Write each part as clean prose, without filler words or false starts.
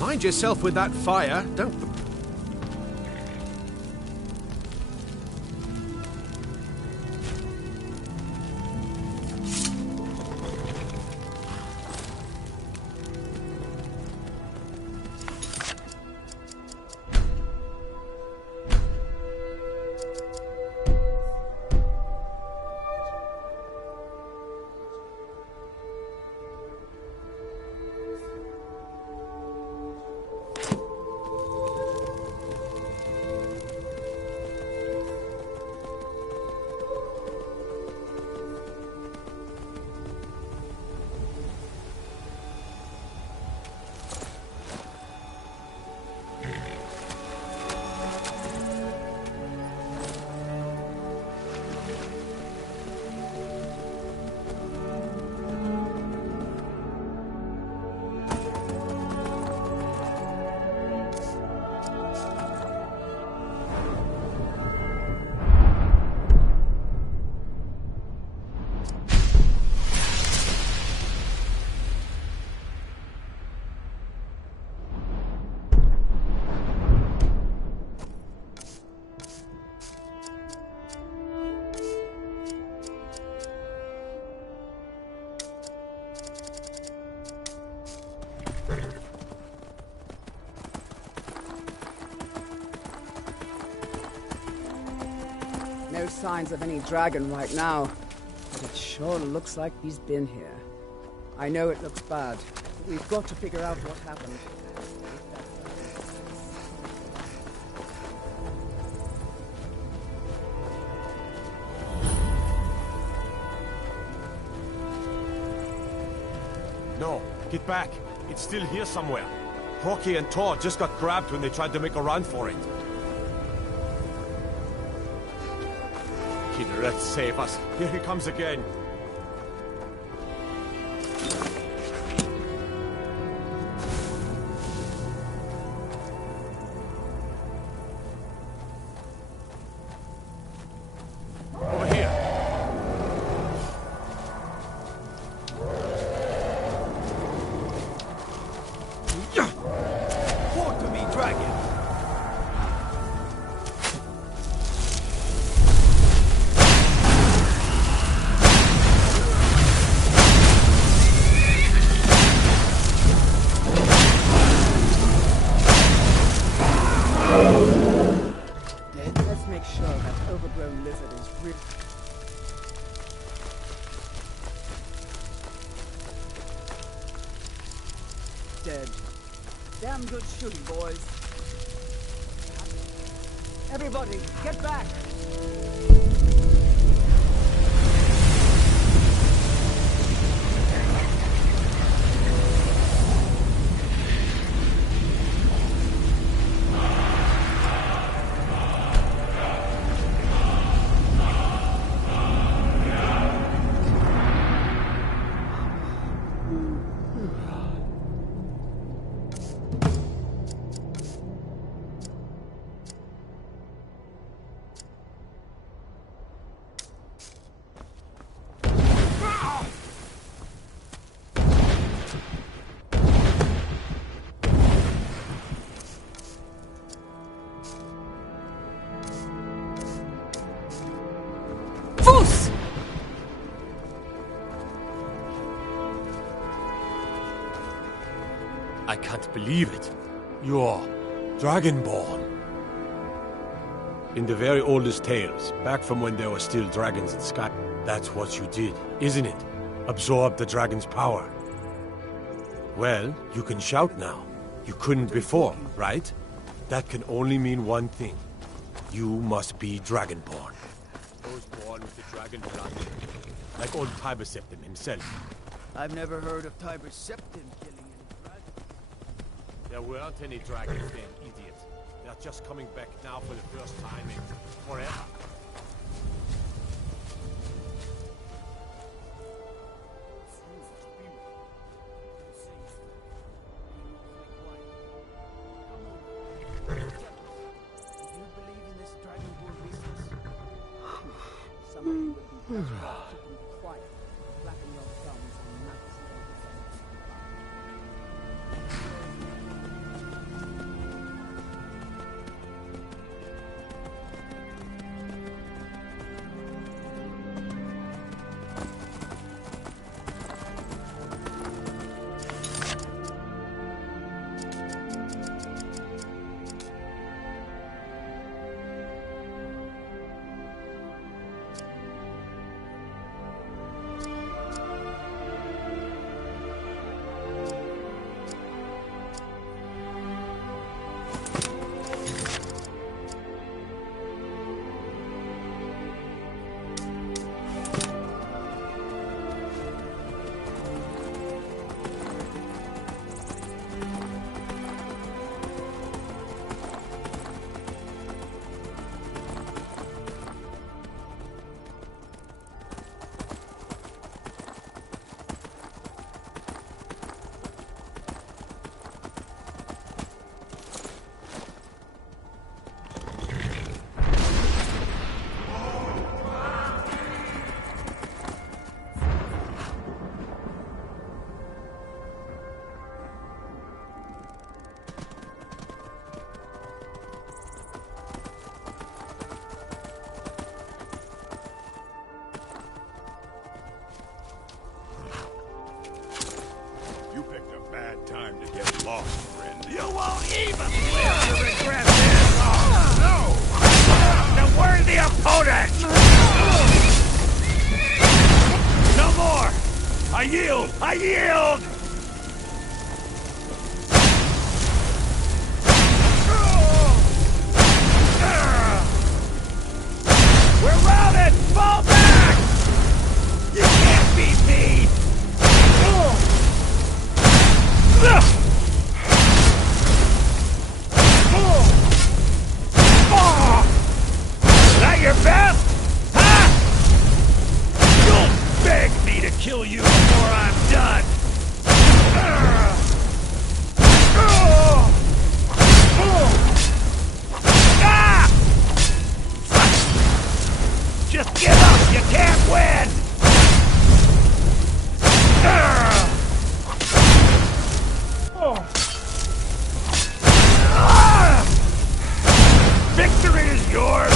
Mind yourself with that fire, don't... No signs of any dragon right now, but it sure looks like he's been here. I know it looks bad, but we've got to figure out what happened. No, get back. It's still here somewhere. Rocky and Tor just got grabbed when they tried to make a run for it. Kidder, save us. Here he comes again. Over here. Report to me, dragon. Let's make sure that overgrown lizard is real. Dead. Damn good shooting, boys. Everybody, get back! I can't believe it. You're Dragonborn. In the very oldest tales, back from when there were still dragons in Sky, that's what you did, isn't it? Absorb the dragon's power. Well, you can shout now. You couldn't before, right? That can only mean one thing. You must be Dragonborn. Those born with the dragon blood. Like old Tiber Septim himself. I've never heard of Tiber Septim killing any dragons. There weren't any dragons then, idiot. They're just coming back now for the first time in forever. opponent! No more! I yield! I yield! We're routed! Fall back! You can't beat me! Is that your best? Huh? You'll beg me to kill you before I'm done! Just give up! You can't win! Victory is yours!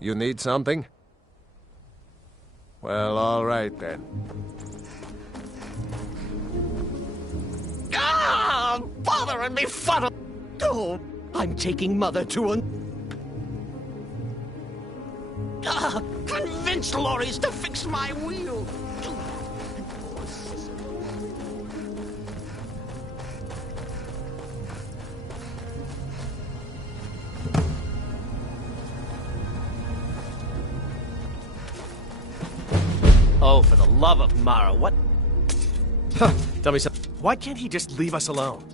You need something? Well, all right then. Ah! Bothering me funnel! Oh, I'm taking Mother to an... Ah! Convince lorries to fix my wheel! Oh, for the love of Mara, what? Tell me something. Why can't he just leave us alone?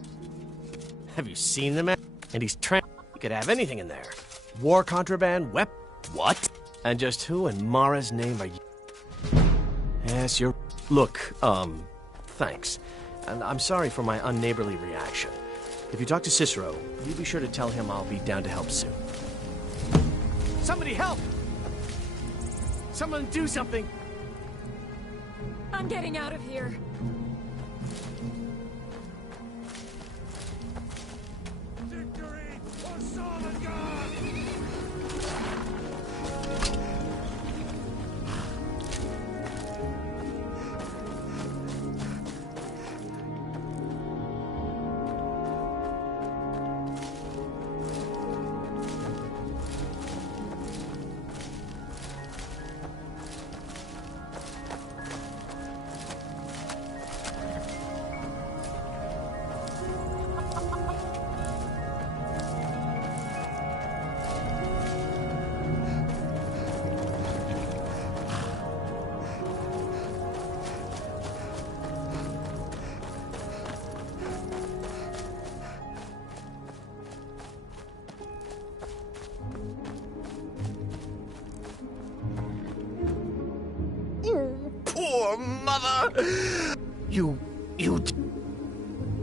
Have you seen the man? And he's he could have anything in there. War contraband, what? And just who in Mara's name are you? Yes, you're... Look, thanks. And I'm sorry for my unneighborly reaction. If you talk to Cicero, you be sure to tell him I'll be down to help soon. Somebody help! Someone do something! I'm getting out of here. Victory for Solid God! poor mother! You...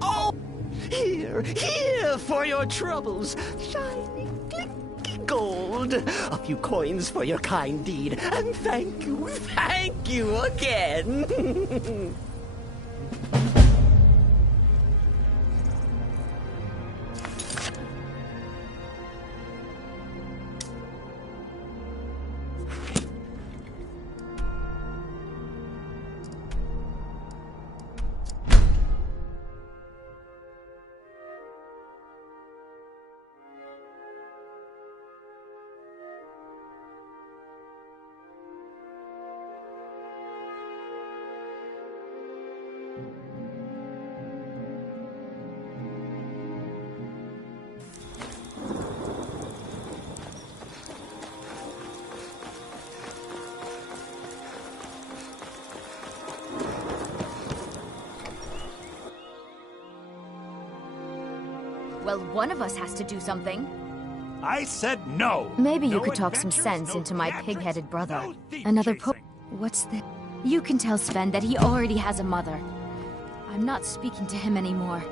Oh! Here for your troubles. Shiny, clicky gold. A few coins for your kind deed. And thank you again. Well, one of us has to do something. I said no! Maybe you No could talk some adventures, sense no into my theatrics, pig-headed brother. no thief Another chasing. What's the... You can tell Sven that he already has a mother. I'm not speaking to him anymore.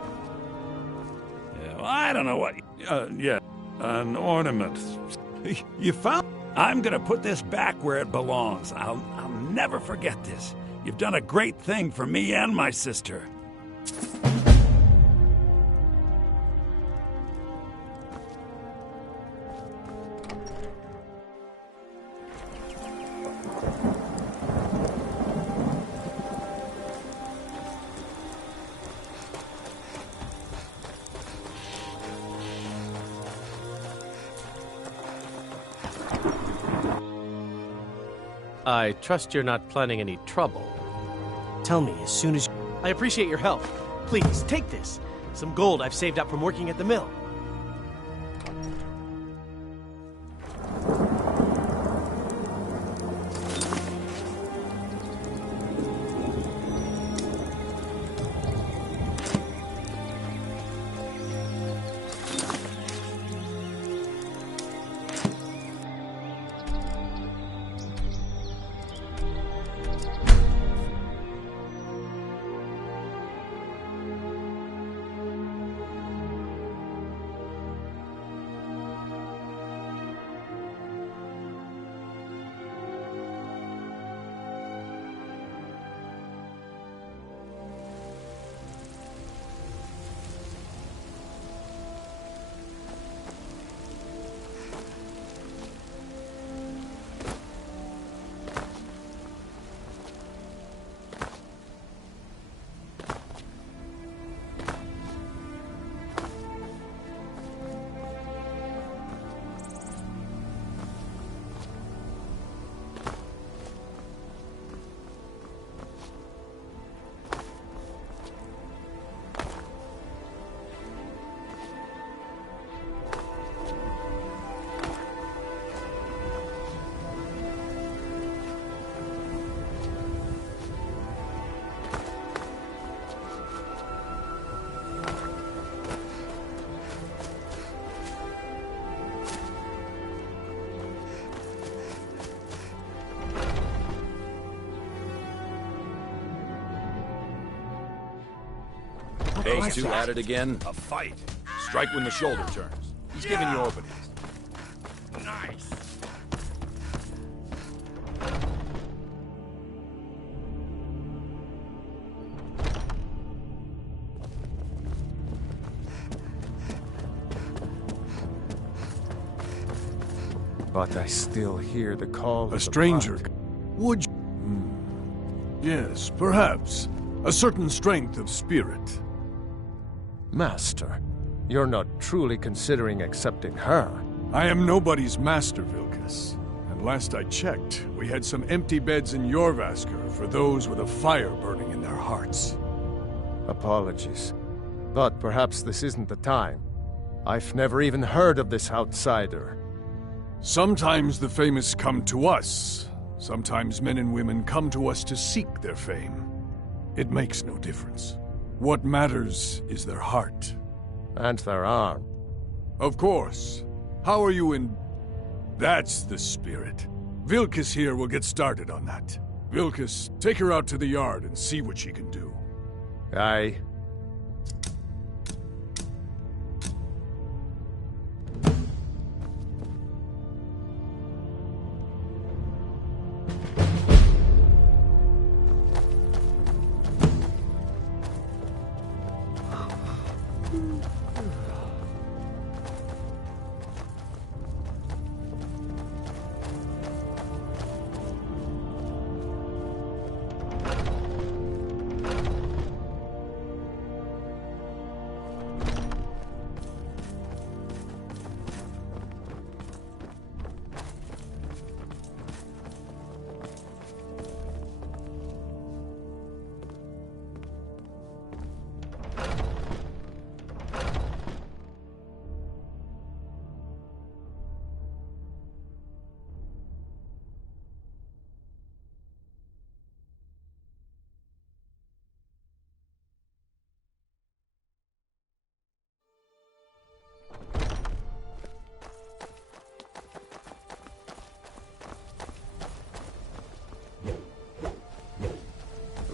Yeah, well, I don't know what... yeah, an ornament. You found... I'm gonna put this back where it belongs. I'll never forget this. You've done a great thing for me and my sister. I trust you're not planning any trouble. Tell me as soon as you... I appreciate your help. Please, take this. Some gold I've saved up from working at the mill. Phase 2 at it again? A fight. Strike when the shoulder turns. He's giving you openings. Nice! But I still hear the call of A the stranger. blood. Would you... Yes, perhaps. A certain strength of spirit. Master, you're not truly considering accepting her. I am nobody's master, Vilkas. And last I checked, we had some empty beds in Jorvaskr for those with a fire burning in their hearts. Apologies. But perhaps this isn't the time. I've never even heard of this outsider. Sometimes the famous come to us. Sometimes men and women come to us to seek their fame. It makes no difference. What matters is their heart. And their arm. Of course. How are you in... That's the spirit. Vilkas here will get started on that. Vilkas, take her out to the yard and see what she can do. Aye.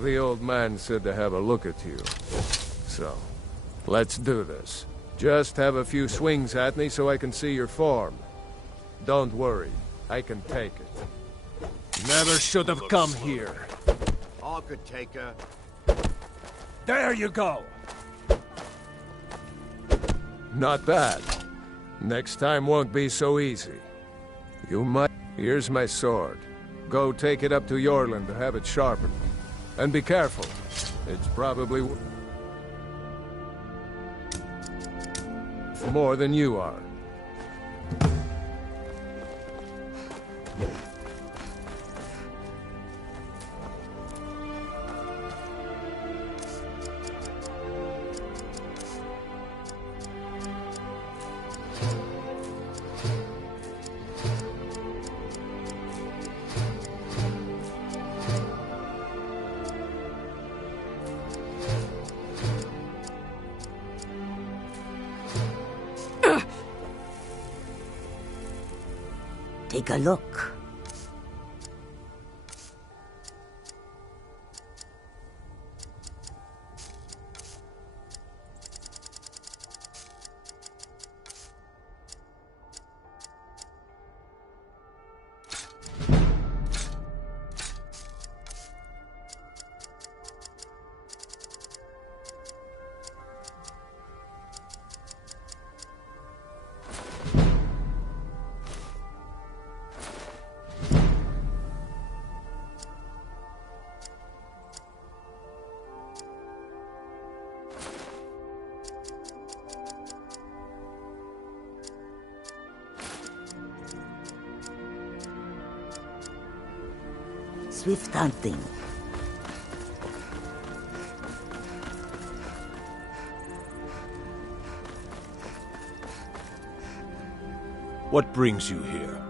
The old man said to have a look at you. So, let's do this. Just have a few swings at me so I can see your form. Don't worry, I can take it. Never should have come here. I could take her. There you go! Not bad. Next time won't be so easy. You might... Here's my sword. Go take it up to Yorland to have it sharpened. And be careful. It's probably... more than you are. Take a look. Swift hunting. What brings you here?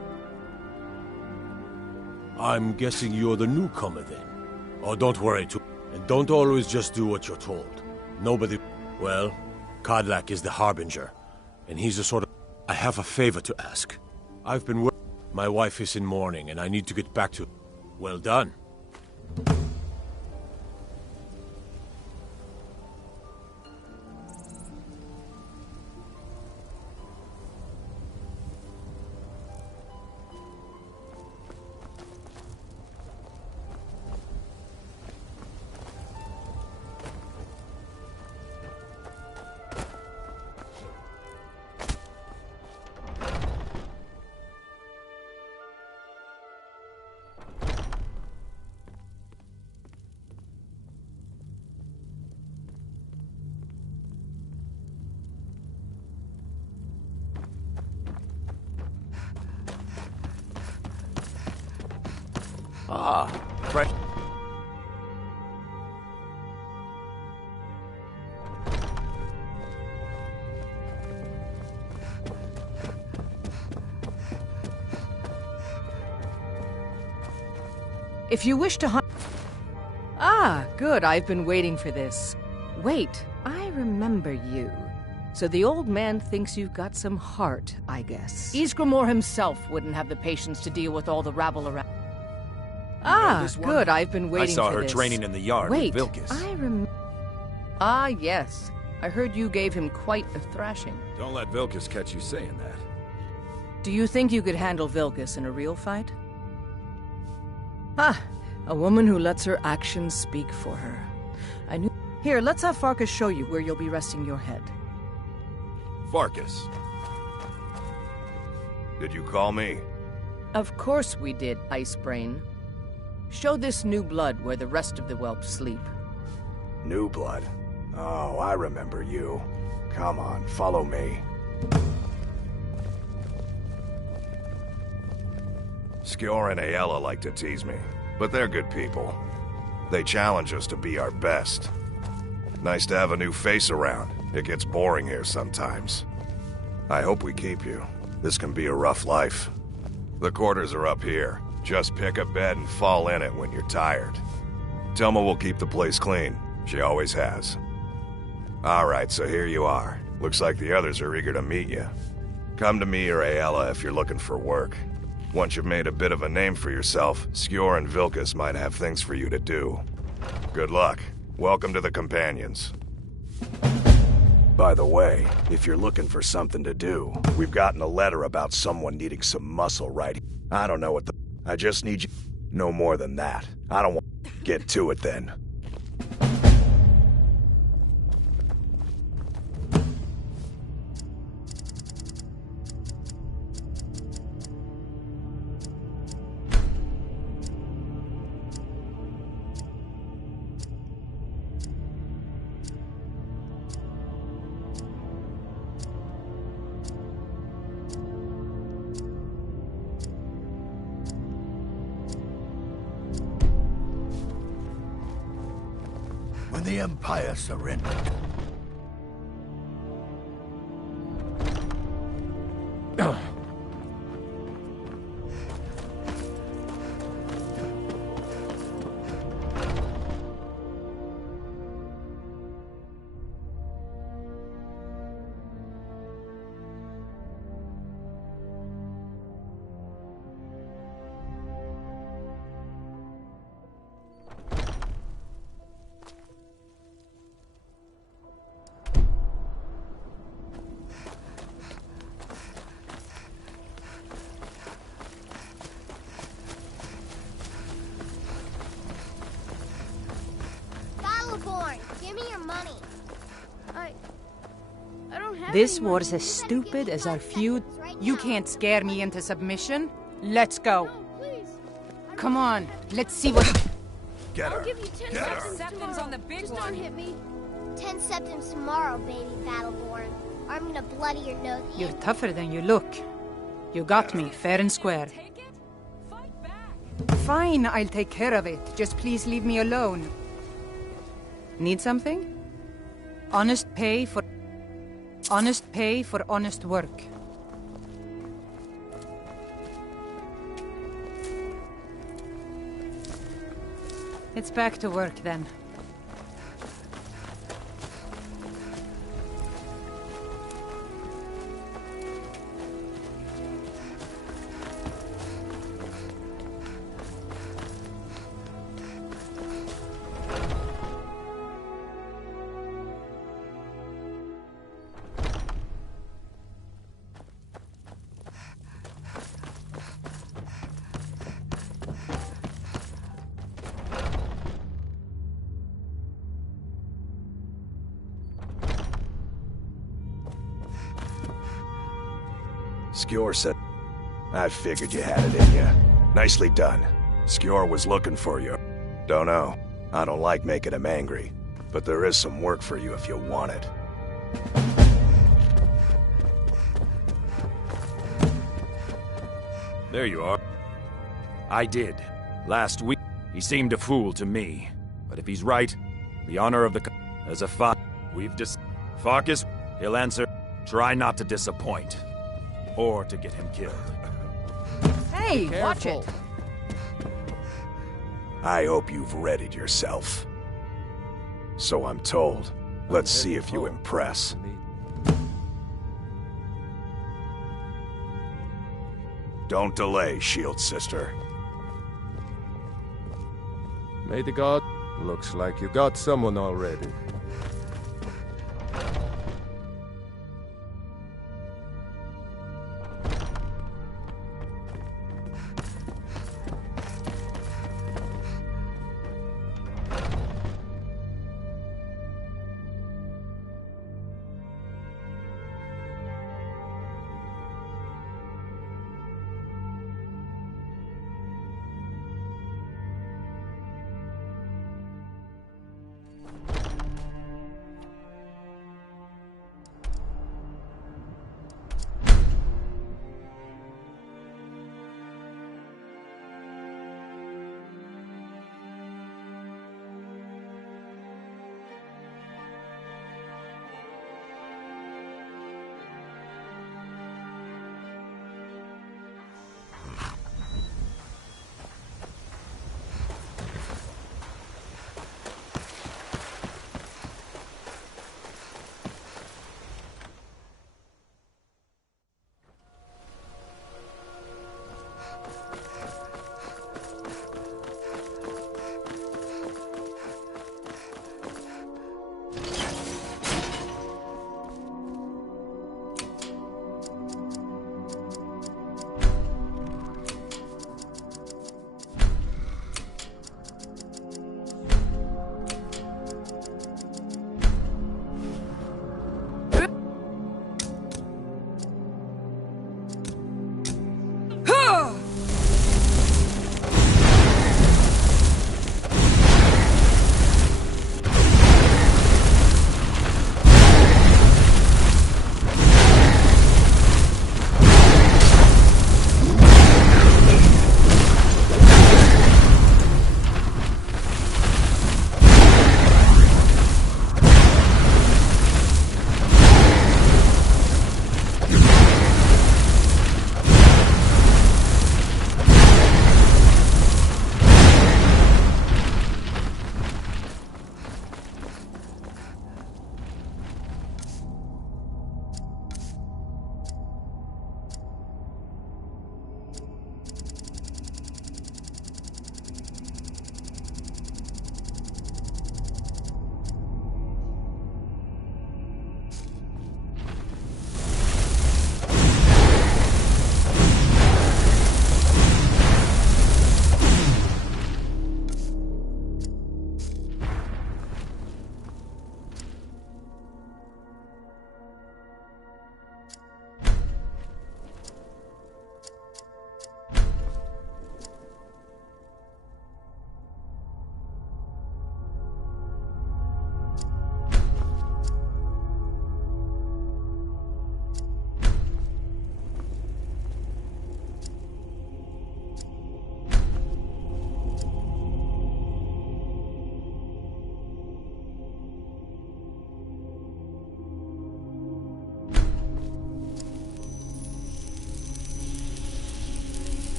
I'm guessing you're the newcomer then. Oh, don't worry too. And don't always just do what you're told. Nobody... Well, Kodlak is the Harbinger. And he's a sort of... I have a favor to ask. I've been... My wife is in mourning and I need to get back to... Well done. Ah, fresh. If you wish to hunt... Ah, good. I've been waiting for this. Wait, I remember you. So the old man thinks you've got some heart, I guess. Ysgramor himself wouldn't have the patience to deal with all the rabble around. Ah, good. I've been waiting for this. I saw her training in the yard with Wait, Vilkas. I remember. Ah, yes. I heard you gave him quite a thrashing. Don't let Vilkas catch you saying that. Do you think you could handle Vilkas in a real fight? Ah, a woman who lets her actions speak for her. I knew. Here, let's have Farkas show you where you'll be resting your head. Farkas. Did you call me? Of course we did, Icebrain. Show this new blood where the rest of the whelps sleep. New blood? Oh, I remember you. Come on, follow me. Skjor and Aella like to tease me, but they're good people. They challenge us to be our best. Nice to have a new face around. It gets boring here sometimes. I hope we keep you. This can be a rough life. The quarters are up here. Just pick a bed and fall in it when you're tired. Telma will keep the place clean. She always has. Alright, so here you are. Looks like the others are eager to meet you. Come to me or Aella if you're looking for work. Once you've made a bit of a name for yourself, Skjor and Vilkas might have things for you to do. Good luck. Welcome to the Companions. By the way, if you're looking for something to do, we've gotten a letter about someone needing some muscle right here. I don't know what the... I just need you... No more than that. I don't want... Get to it then. When the Empire surrendered. Give me your money. I don't have This war's as stupid as our feud. You can't scare me into submission. Let's go. Come on, let's see what... Get her. I'll give you 10 septims on the big Just one. don't hit me. 10 septims tomorrow, baby Battleborn. Or I'm gonna bloody your nose. You're tougher than you look. You got me, fair and square. Fine, I'll take care of it. Just please leave me alone. Need something? Honest pay for honest work. It's back to work then. Skjor said... I figured you had it in you. Nicely done. Skjor was looking for you. Don't know. I don't like making him angry. But there is some work for you if you want it. There you are. I did. Last week, he seemed a fool to me. But if he's right, the honor of the... As a we've Farkas, he'll answer, try not to disappoint. Or to get him killed. Hey, watch it! I hope you've readied yourself. So I'm told. Let's see if you impress. Don't delay, Shield Sister. May the god... Looks like you got someone already.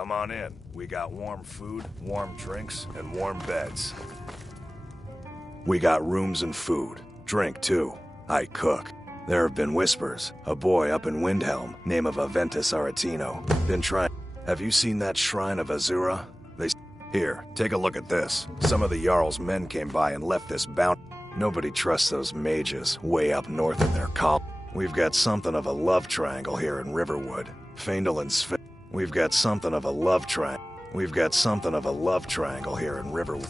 Come on in. We got warm food, warm drinks, and warm beds. We got rooms and food. Drink, too. I cook. There have been whispers. A boy up in Windhelm, name of Aventus Aretino. Been trying... Have you seen that shrine of Azura? Here, take a look at this. Some of the Jarl's men came by and left this bounty. Nobody trusts those mages way up north in their col. We've got something of a love triangle here in Riverwood. Faendal and Sven. We've got something of a love triangle. We've got something of a love triangle here in Riverwood.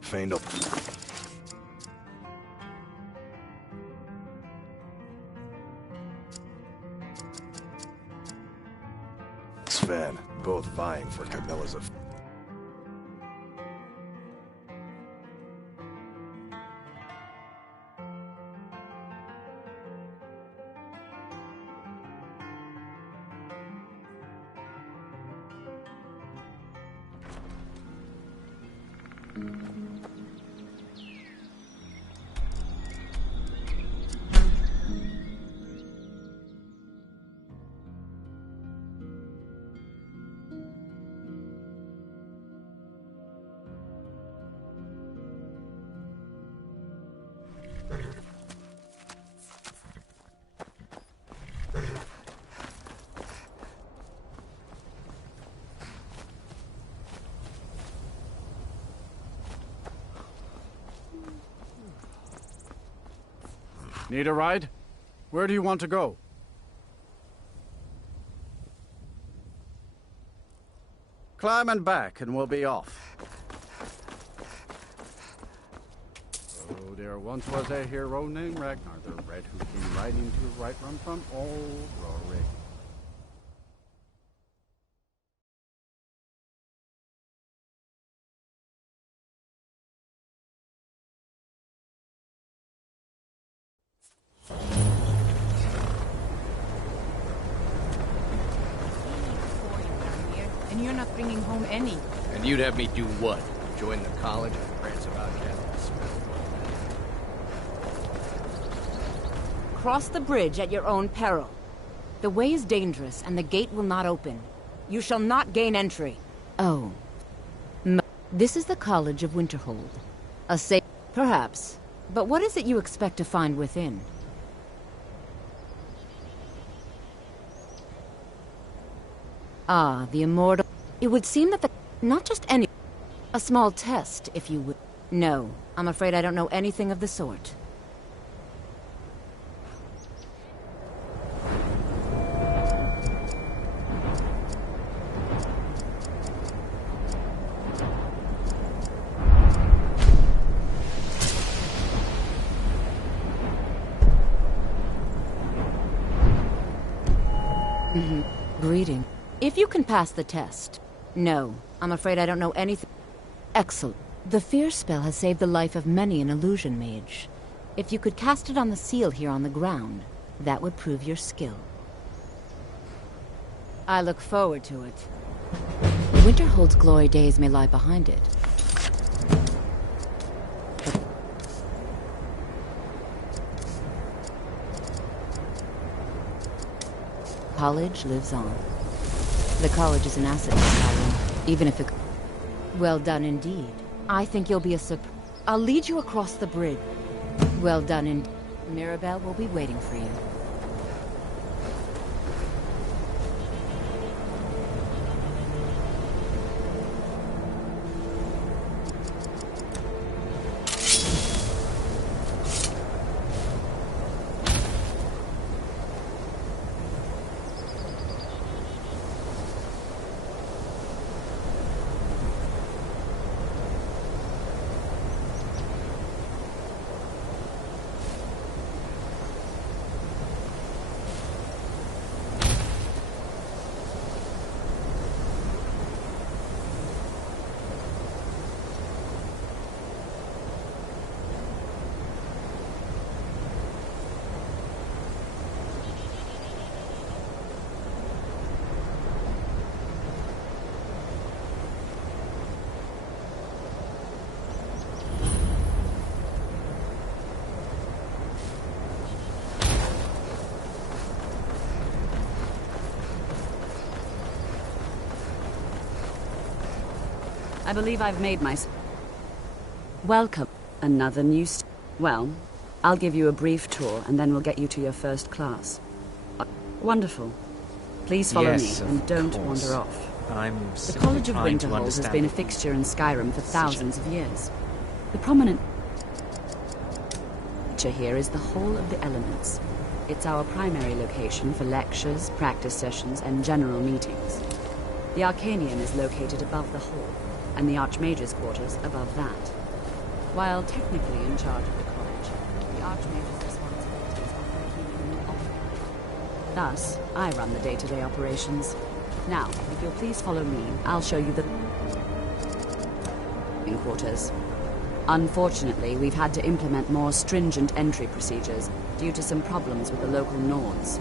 Faendal. Sven, both vying for Camilla's affection. Need a ride? Where do you want to go? Climb and back, and we'll be off. Oh, there once was a hero named Ragnar the Red who came riding to right run from old Rory. And you're not bringing home any. And you'd have me do what? Join the college and prance about campus? Cross the bridge at your own peril. The way is dangerous, and the gate will not open. You shall not gain entry. Oh. This is the College of Winterhold. A safe... Perhaps. But what is it you expect to find within? Ah, the immortal... It would seem that the... Not just any... A small test, if you would... No, I'm afraid I don't know anything of the sort. Greeting. If you can pass the test. No, I'm afraid I don't know anything. Excellent. The fear spell has saved the life of many an illusion mage. If you could cast it on the seal here on the ground, that would prove your skill. I look forward to it. Winterhold's glory days may lie behind it. College lives on. The college is an asset to Skyrim, even if it... Well done indeed. I think you'll be a I'll lead you across the bridge. Well done indeed. Mirabelle will be waiting for you. I believe I've made my... Welcome. Another new Well, I'll give you a brief tour, and then we'll get you to your first class. Wonderful. Please follow me, and don't wander off. The College of Winterhold has been a fixture in Skyrim for thousands of years. The prominent feature here is the Hall of the Elements. It's our primary location for lectures, practice sessions, and general meetings. The Arcanium is located above the hall, and the Archmage's quarters above that. While technically in charge of the college, the Archmage's responsibilities are keeping the office. Thus, I run the day-to-day operations. Now, if you'll please follow me, I'll show you the quarters. Unfortunately, we've had to implement more stringent entry procedures due to some problems with the local Nords.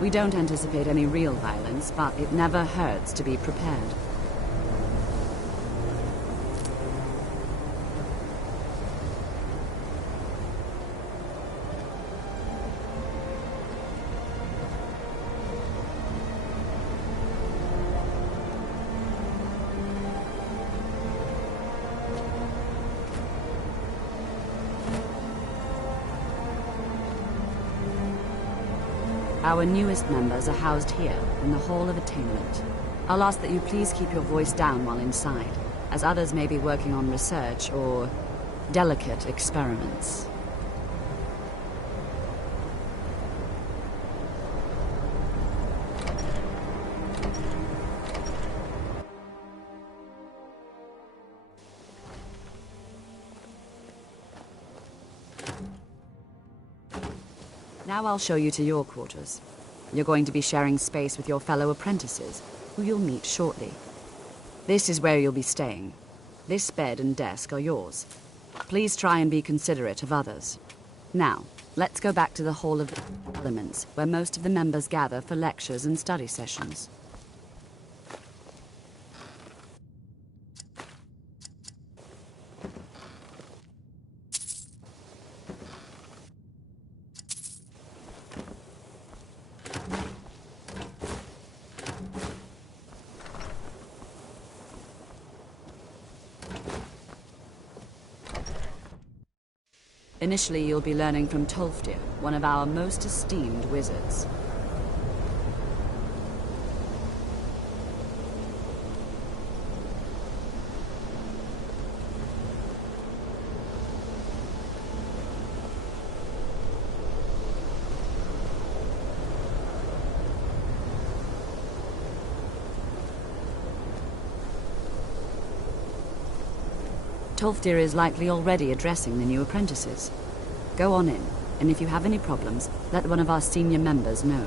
We don't anticipate any real violence, but it never hurts to be prepared. Our newest members are housed here, in the Hall of Attainment. I'll ask that you please keep your voice down while inside, as others may be working on research or delicate experiments. Now I'll show you to your quarters. You're going to be sharing space with your fellow apprentices, who you'll meet shortly. This is where you'll be staying. This bed and desk are yours. Please try and be considerate of others. Now, let's go back to the Hall of Elements, where most of the members gather for lectures and study sessions. Initially, you'll be learning from Tolfdir, one of our most esteemed wizards. Tolfdir is likely already addressing the new apprentices. Go on in, and if you have any problems, let one of our senior members know.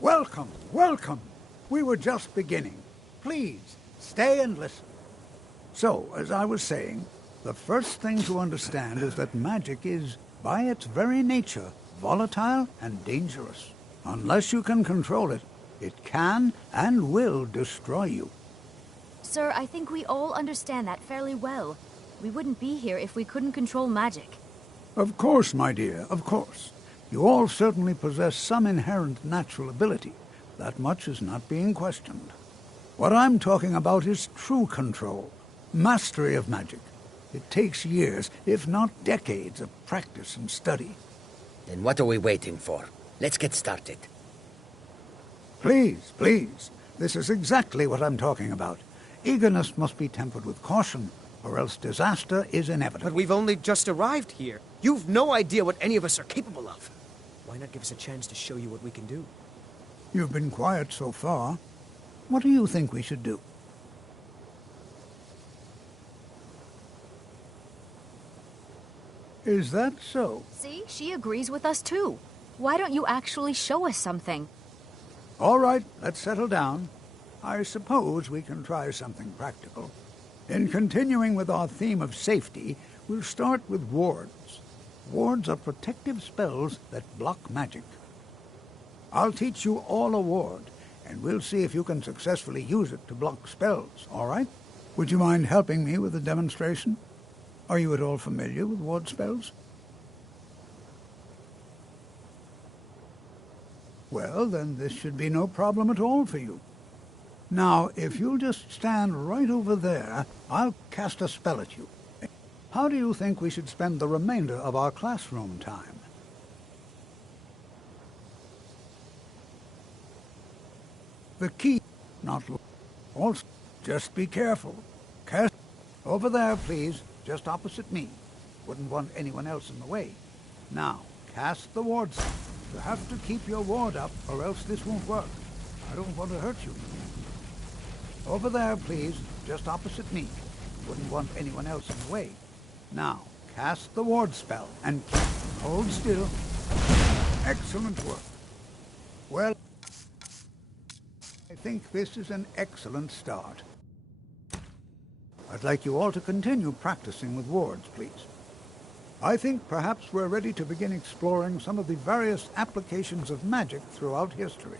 Welcome, welcome. We were just beginning. Please, stay and listen. So, as I was saying, the first thing to understand is that magic is, by its very nature, volatile and dangerous. Unless you can control it, it can and will destroy you. Sir, I think we all understand that fairly well. We wouldn't be here if we couldn't control magic. Of course, my dear, of course. You all certainly possess some inherent natural ability. That much is not being questioned. What I'm talking about is true control, mastery of magic. It takes years, if not decades, of practice and study. Then what are we waiting for? Let's get started. Please, please. This is exactly what I'm talking about. Eagerness must be tempered with caution, or else disaster is inevitable. But we've only just arrived here. You've no idea what any of us are capable of. Why not give us a chance to show you what we can do? You've been quiet so far. What do you think we should do? Is that so? See, she agrees with us too. Why don't you actually show us something? All right, let's settle down. I suppose we can try something practical. In continuing with our theme of safety, we'll start with wards. Wards are protective spells that block magic. I'll teach you all a ward, and we'll see if you can successfully use it to block spells, all right? Would you mind helping me with the demonstration? Are you at all familiar with ward spells? Well, then this should be no problem at all for you. Now, if you'll just stand right over there, I'll cast a spell at you. How do you think we should spend the remainder of our classroom time? The key, not... Also, just be careful. Cast... Over there, please. Just opposite me. Wouldn't want anyone else in the way. Now, cast the ward spell. You have to keep your ward up, or else this won't work. I don't want to hurt you. Over there, please. Just opposite me. Wouldn't want anyone else in the way. Now, cast the ward spell, and hold still. Excellent work. Well, I think this is an excellent start. I'd like you all to continue practicing with wards, please. I think perhaps we're ready to begin exploring some of the various applications of magic throughout history.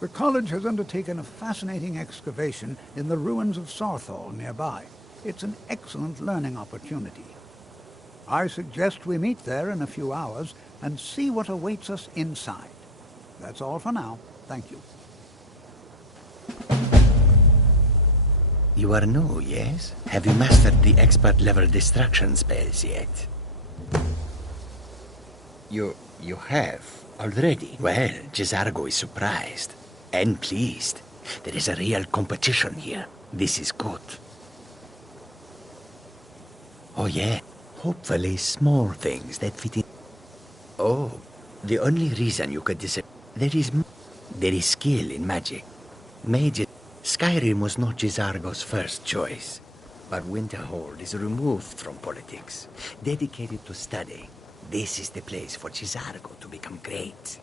The college has undertaken a fascinating excavation in the ruins of Sarthal nearby. It's an excellent learning opportunity. I suggest we meet there in a few hours and see what awaits us inside. That's all for now. Thank you. You are new, yes? Have you mastered the expert-level distraction spells yet? You have, already? Well, Gisargo is surprised. And pleased. There is a real competition here. This is good. Oh yeah, hopefully small things that fit in. Oh, the only reason you could there is skill in magic. Major... Skyrim was not Gisargo's first choice, but Winterhold is removed from politics, dedicated to study. This is the place for Gisargo to become great.